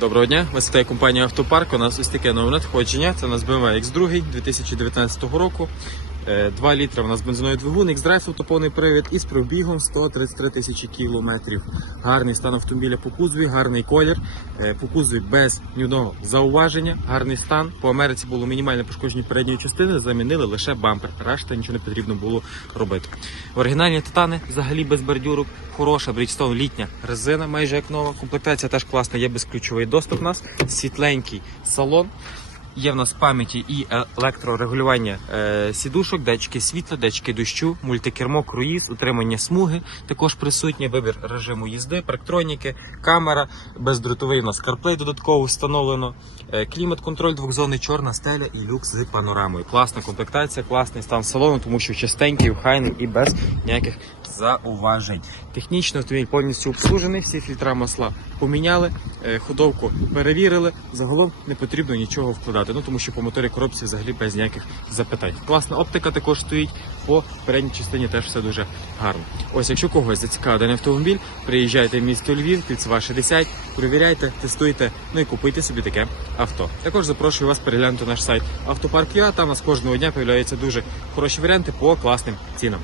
Доброго дня, вас вітає компанія Автопарк. У нас ось таке нове надходження. Це у нас BMW X2 2019 року. Два 2 літра у нас бензиновий двигун, X-Drive автоповний привід із пробігом 133 тисячі кілометрів. Гарний стан автомобіля по кузові, гарний колір. Е, без ні одного зауваження, гарний стан. По Америці було мінімальне пошкодження передньої частини, замінили лише бампер. Решта нічого не потрібно було робити. Оригінальні титани взагалі без бордюрок. Хороша Bridgestone літня резина, майже як нова. Комплектація теж класна, є безключовий доступ у нас, світленький салон. Є в нас пам'яті і електрорегулювання е, сідушок, датчики світла, датчики дощу, мультикермо, круїз, утримання смуги, також присутні, вибір режиму їзди, парктроніки, камера, бездротовий у нас CarPlay додатково встановлено, е, клімат-контроль двохзонний, чорна стеля і люкс з панорамою. Класна комплектація, класний стан салону, тому що чистенький, охайний і без ніяких зауважень. Технічно автомобіль повністю обслужений, всі фільтра масла поміняли, е, ходовку перевірили. Загалом не потрібно нічого вкладати. Ну тому що по моторі коробці взагалі без ніяких запитань. Класна оптика також стоїть. По передній частині теж все дуже гарно. Ось, якщо когось зацікавив даний автомобіль, приїжджайте в місто Львів, Кільцева 60, перевіряйте, тестуйте, ну і купуйте собі таке авто. Також запрошую вас переглянути наш сайт Автопарк.ua, Там у нас кожного дня появляються дуже хороші варіанти по класним цінам.